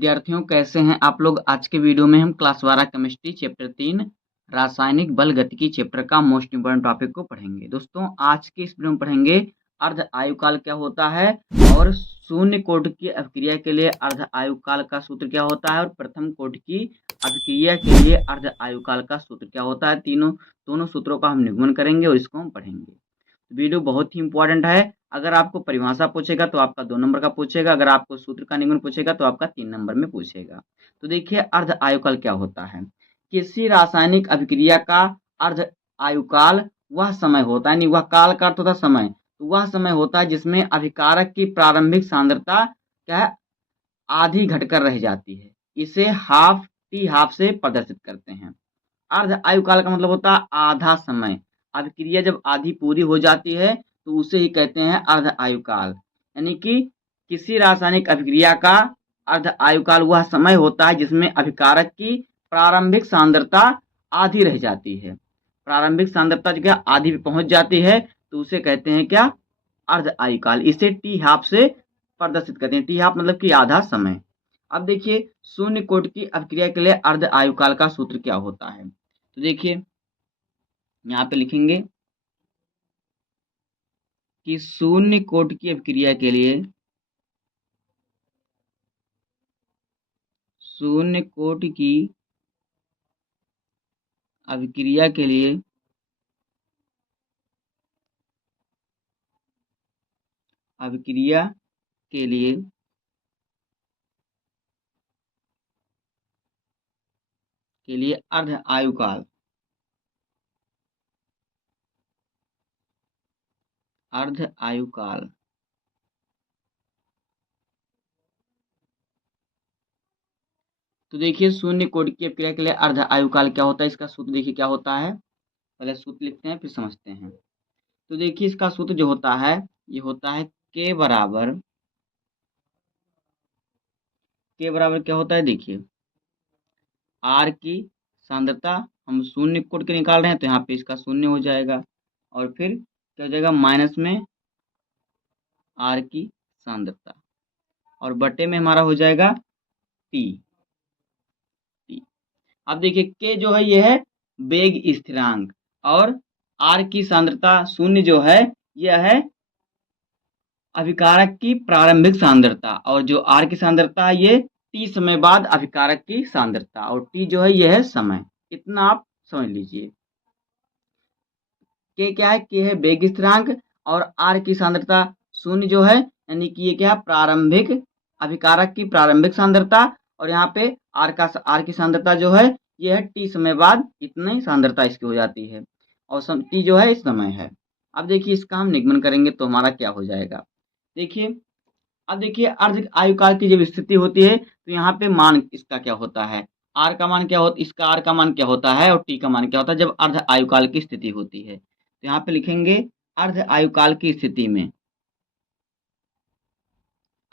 विद्यार्थियों कैसे हैं आप लोग। आज के वीडियो में हम क्लास 12 केमिस्ट्री चैप्टर 3 रासायनिक बल गतिकी चैप्टर का मोस्ट इंपोर्टेंट टॉपिक को पढ़ेंगे। दोस्तों आज के इस वीडियो में पढ़ेंगे अर्ध आयुकाल क्या होता है और शून्य कोटि की अभिक्रिया के लिए अर्ध आयुकाल का सूत्र क्या होता है और प्रथम कोटि की अभिक्रिया के लिए अर्ध आयुकाल का सूत्र क्या होता है। दोनों सूत्रों का हम निगमन करेंगे और इसको हम पढ़ेंगे। वीडियो बहुत ही इंपॉर्टेंट है। अगर आपको परिभाषा पूछेगा तो आपका 2 नंबर का पूछेगा, अगर आपको सूत्र का निगमन पूछेगा तो आपका 3 नंबर में पूछेगा। तो देखिए अर्ध आयुकाल क्या होता है। किसी रासायनिक अभिक्रिया का अर्ध आयुकाल वह समय होता है, यानी वह काल का अर्थ होता समय, तो वह समय होता है जिसमें अभिकारक की प्रारंभिक सांद्रता क्या है, आधी घटकर रह जाती है। इसे हाफ टी हाफ से प्रदर्शित करते हैं। अर्ध आयुकाल का मतलब होता है आधा समय। अभिक्रिया जब आधी पूरी हो जाती है तो उसे ही कहते हैं अर्ध आयुकाल। यानी कि किसी रासायनिक अभिक्रिया का अर्ध आयुकाल वह समय होता है जिसमें अभिकारक की प्रारंभिक सांद्रता आधी रह जाती है। प्रारंभिक सांद्रता जो क्या आधी पे पहुंच जाती है तो उसे कहते हैं क्या, अर्ध आयुकाल। इसे टी हाफ से प्रदर्शित करते हैं। टी हाफ मतलब कि आधा समय। अब देखिए शून्य कोटि की अभिक्रिया के लिए अर्ध आयुकाल का सूत्र क्या होता है। तो देखिए यहाँ पे लिखेंगे कि शून्य कोटि की अभिक्रिया के लिए शून्य कोटि की अभिक्रिया के लिए अभिक्रिया के लिए अर्ध आयुकाल अर्ध आयुकाल तो देखिए शून्य कोटि की अभिक्रिया के लिए अर्ध आयुकाल क्या होता है। इसका सूत्र देखिए क्या होता है। पहले सूत्र लिखते हैं फिर समझते हैं। तो देखिए इसका सूत्र जो होता है ये होता है के बराबर क्या होता है। देखिए आर की सांद्रता हम शून्य कोटि के निकाल रहे हैं तो यहाँ पे इसका शून्य हो जाएगा और फिर क्या हो जाएगा माइनस में आर की सांद्रता और बटे में हमारा हो जाएगा टी। अब देखिए के जो है ये है वेग स्थिरांक और आर की सांद्रता शून्य जो है यह है अभिकारक की प्रारंभिक सांद्रता और जो आर की सांद्रता है ये टी समय बाद अभिकारक की सांद्रता और टी जो है यह है समय। इतना आप समझ लीजिए। के क्या है, के है वेग स्थिरांक और आर की सांद्रता शून्य जो है, यानी कि ये क्या है प्रारंभिक अभिकारक की प्रारंभिक सांद्रता और यहाँ पे आर की सांद्रता जो है ये है टी समय बाद इतनी सांद्रता इसकी हो जाती है और टी जो है इस समय है। अब देखिए इसका हम निगमन करेंगे तो हमारा क्या हो जाएगा। देखिए अब देखिए अर्ध आयुकाल की जब स्थिति होती है तो यहाँ पे मान इसका क्या होता है, आर का मान क्या होता है, इसका आर का मान क्या होता है और टी का मान क्या होता है जब अर्ध आयुकाल की स्थिति होती है। तो यहाँ पे लिखेंगे अर्ध आयुकाल की स्थिति में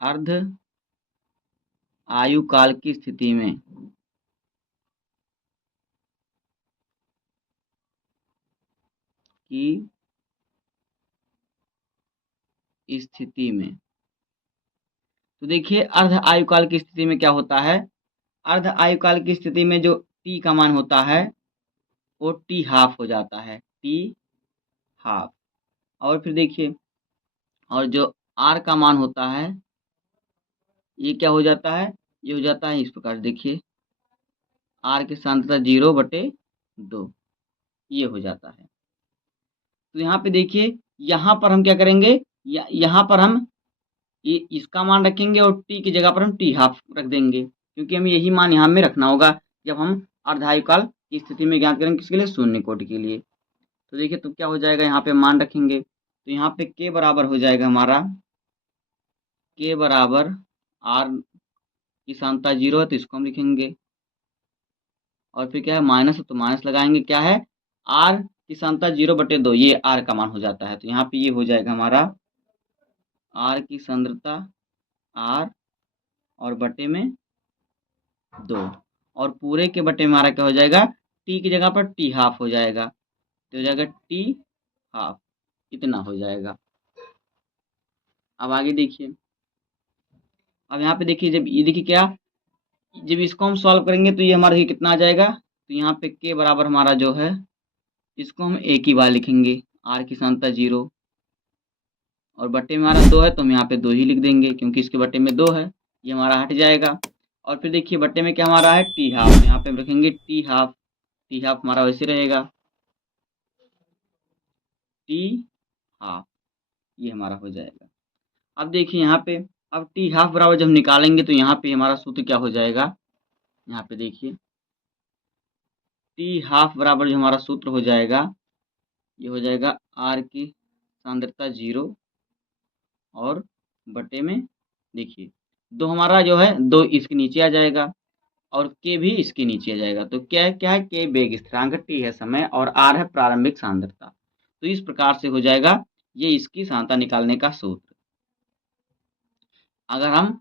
अर्ध आयुकाल की स्थिति में तो देखिए अर्ध आयुकाल की स्थिति में क्या होता है। अर्ध आयुकाल की स्थिति में जो टी का मान होता है वो टी हाफ हो जाता है, टी हाफ। और फिर देखिए और जो आर का मान होता है ये क्या हो जाता है, ये हो जाता है इस प्रकार। देखिए आर की सांद्रता 0/2 ये हो जाता है। तो यहाँ पे देखिए यहाँ पर हम क्या करेंगे, यहाँ पर हम ये इसका मान रखेंगे और टी की जगह पर हम टी हाफ रख देंगे क्योंकि हमें यही मान यहाँ में रखना होगा जब हम अर्धायुकाल की स्थिति में ज्ञात करेंगे किसके लिए, शून्य कोटि के लिए। तो देखिए तो क्या हो जाएगा, यहाँ पे मान रखेंगे तो यहाँ पे के बराबर हो जाएगा हमारा, के बराबर आर की सांद्रता 0 है तो इसको हम लिखेंगे और फिर क्या है माइनस है तो माइनस लगाएंगे। क्या है आर की सांद्रता 0/2 ये आर का मान हो जाता है तो यहाँ पे ये हो जाएगा हमारा आर की सांद्रता आर और बटे में 2 और पूरे के बटे में हमारा क्या हो जाएगा, टी की जगह पर टी हाफ हो जाएगा तो हो जाएगा टी हाफ, इतना हो जाएगा। अब आगे देखिए, अब यहाँ पे देखिए जब ये देखिए क्या जब इसको हम सॉल्व करेंगे तो ये हमारा कितना आ जाएगा, तो यहाँ पे के बराबर हमारा जो है, इसको हम एक ही बार लिखेंगे, आर की सांद्रता 0 और बट्टे में हमारा 2 है तो हम यहाँ पे 2 ही लिख देंगे क्योंकि इसके बट्टे में 2 है, ये हमारा हट जाएगा। और फिर देखिए बट्टे में क्या हमारा है, टी हाफ, यहाँ पे हम रखेंगे टी हाफ, टी हाफ हमारा वैसे रहेगा टी हाफ, ये हमारा हो जाएगा। अब देखिए यहाँ पे, अब टी हाफ बराबर जब निकालेंगे तो यहाँ पे हमारा सूत्र क्या हो जाएगा, यहाँ पे देखिए टी हाफ बराबर जो हमारा सूत्र हो जाएगा, ये हो जाएगा आर की सांद्रता 0 और बटे में देखिए 2 हमारा जो है 2 इसके नीचे आ जाएगा और के भी इसके नीचे आ जाएगा। तो क्या क्या है, के वेग स्थिरांक, टी है समय और आर है प्रारंभिक सांद्रता। तो इस प्रकार से हो जाएगा ये इसकी सांद्रता निकालने का सूत्र। अगर हम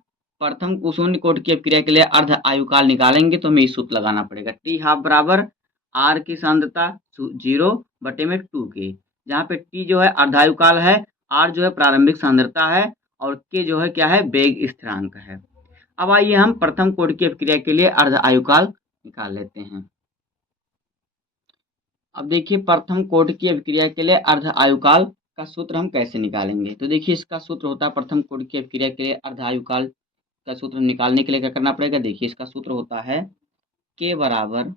प्रथम कुशून्य कोटि की अपक्रिया के लिए अर्ध आयुकाल निकालेंगे तो हमें इस सूत्र लगाना पड़ेगा, टी हाफ बराबर आर की सांद्रता 0 बटे में 2 के, जहाँ पे टी जो है अर्धायुकाल है, आर जो है प्रारंभिक सांद्रता है और के जो है क्या है, वेग स्थिरांक है। अब आइए हम प्रथम कोटि की अपक्रिया के लिए अर्ध आयुकाल निकाल लेते हैं। अब देखिए प्रथम कोटि की अभिक्रिया के लिए अर्ध आयुकाल का सूत्र हम कैसे निकालेंगे। तो देखिए इसका सूत्र होता है, प्रथम कोटि की अभिक्रिया के लिए अर्ध आयुकाल का सूत्र निकालने के लिए क्या करना पड़ेगा, देखिए इसका सूत्र होता है के बराबर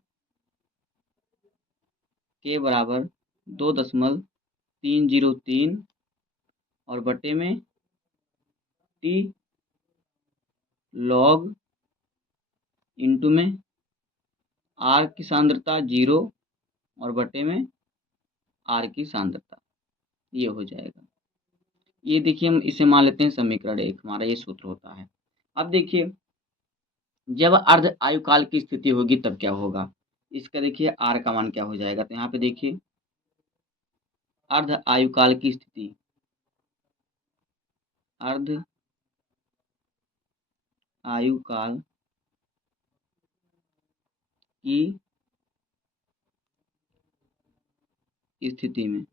2.303 और बटे में टी लॉग इंटू में आर की सांद्रता 0 और बटे में आर की सांद्रता, ये हो जाएगा। ये देखिए हम इसे मान लेते हैं समीकरण 1, हमारा ये सूत्र होता है। अब देखिए जब अर्ध आयुकाल की स्थिति होगी तब क्या होगा, इसका देखिए आर का मान क्या हो जाएगा। तो यहाँ पे देखिए अर्ध आयुकाल की स्थिति, अर्ध आयुकाल की स्थिति में,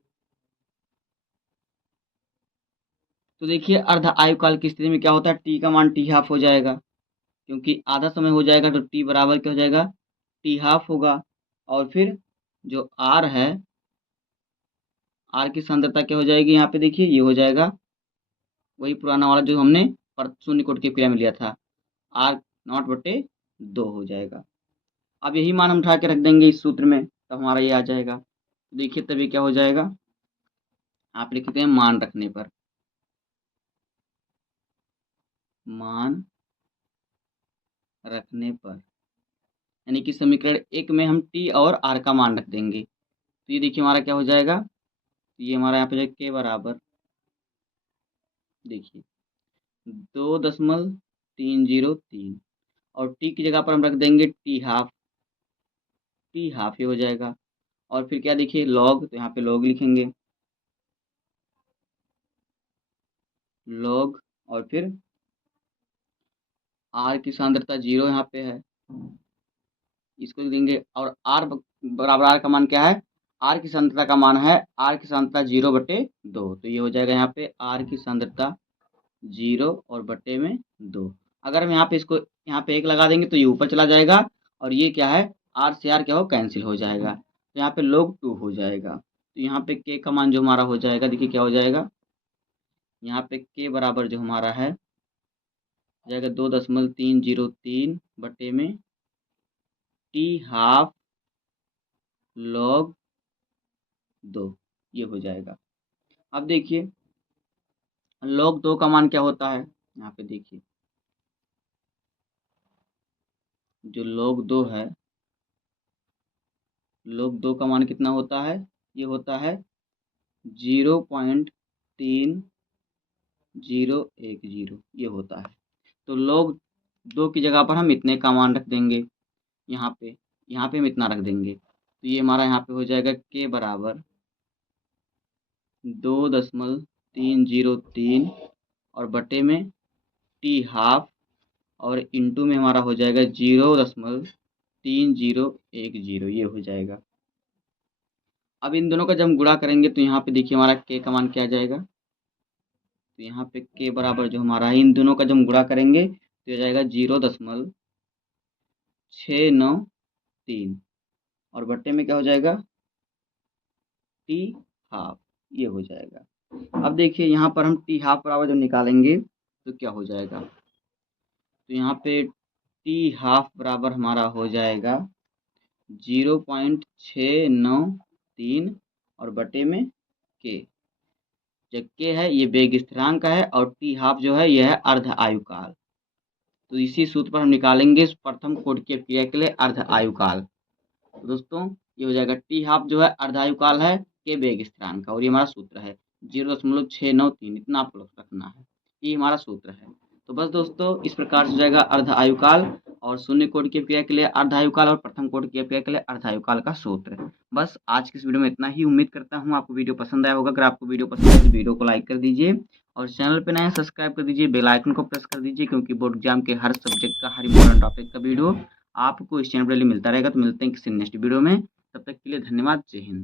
तो देखिए अर्ध आयुकाल की स्थिति में क्या होता है, टी का मान टी हाफ हो जाएगा क्योंकि आधा समय हो जाएगा तो टी बराबर क्या हो जाएगा, टी हाफ होगा। और फिर जो आर है, आर की सांद्रता क्या हो जाएगी, यहाँ पे देखिए ये हो जाएगा वही पुराना वाला जो हमने शून्य कोटि की क्रिया में लिया था, आर नॉट बटे 2 हो जाएगा। अब यही मान हम उठा के रख देंगे इस सूत्र में, तब हमारा ये आ जाएगा। देखिए तभी क्या हो जाएगा, आप लिखते हैं मान रखने पर, मान रखने पर, यानी कि समीकरण 1 में हम टी और आर का मान रख देंगे। तो ये देखिए हमारा क्या हो जाएगा, तो ये हमारा यहाँ पे जो के बराबर देखिए 2.303 और टी की जगह पर हम रख देंगे टी हाफ, टी हाफ ये हो जाएगा। और फिर क्या देखिए लॉग, तो यहाँ पे लॉग लिखेंगे, लॉग और फिर आर की सांद्रता 0 यहाँ पे है, इसको देंगे और आर बराबर आर का मान क्या है, आर की सांद्रता का मान है, आर की सांद्रता 0 बटे 2, तो ये हो जाएगा यहाँ पे आर की सांद्रता 0 और बटे में 2। अगर हम यहाँ पे इसको यहाँ पे 1 लगा देंगे तो ये ऊपर चला जाएगा और ये क्या है, आर से आर क्या हो, कैंसिल हो जाएगा, तो यहाँ पे log 2 हो जाएगा। तो यहाँ पे के का मान जो हमारा हो जाएगा, देखिए क्या हो जाएगा, यहाँ पे के बराबर जो हमारा है जाएगा 2.303 बटे में टी हाफ log 2, ये हो जाएगा। अब देखिए log 2 का मान क्या होता है, यहाँ पे देखिए जो log 2 है, log 2 का मान कितना होता है, ये होता है 0.3010, ये होता है। तो log 2 की जगह पर हम इतने का मान रख देंगे, यहाँ पे हम इतना रख देंगे, तो ये हमारा यहाँ पे हो जाएगा के बराबर 2.303 और बटे में टी हाफ और इंटू में हमारा हो जाएगा 0.3010, ये हो जाएगा। अब इन दोनों का जब हम गुणा करेंगे तो यहाँ पे देखिए हमारा के का मान क्या आ जाएगा, तो यहाँ पे के बराबर जो हमारा है, इन दोनों का जब हम गुणा करेंगे तो ये जाएगा 0.3010 0.693 और बट्टे में क्या हो जाएगा टी हाफ, ये हो जाएगा। अब देखिए यहाँ पर हम टी हाफ बराबर जब निकालेंगे तो क्या हो जाएगा, तो यहाँ पे टी हाफ बराबर हमारा हो जाएगा 0.693 और बटे में के, जब के है ये वेग स्थिरांक का है और टी हाफ जो है यह है अर्ध आयुकाल। तो इसी सूत्र पर हम निकालेंगे प्रथम कोटकीय क्रिया के लिए अर्ध आयुकाल। तो दोस्तों ये हो जाएगा टी हाफ जो है अर्ध आयुकाल है के वेग स्थिरांक का, और ये हमारा सूत्र है 0.693, इतना आपको रखना है, ये हमारा सूत्र है। तो बस दोस्तों इस प्रकार से हो जाएगा अर्ध आयुकाल और शून्य कोटकीय क्रिया के लिए अर्ध आयुकाल और प्रथम कोटकीय क्रिया के लिए अर्ध आयुकाल का सूत्र। बस आज की इस वीडियो में इतना ही। उम्मीद करता हूँ आपको वीडियो पसंद आया होगा। अगर आपको वीडियो पसंद आए तो वीडियो को लाइक कर दीजिए और चैनल पे नए हैं सब्सक्राइब कर दीजिए, बेल आइकन को प्रेस कर दीजिए, क्योंकि बोर्ड एग्जाम के हर सब्जेक्ट का, हर इंपॉर्टेंट टॉपिक का वीडियो आपको इस चैनल पर मिलता रहेगा। तो मिलते हैं किसी नेक्स्ट वीडियो में, तब तक के लिए धन्यवाद। जय हिंद।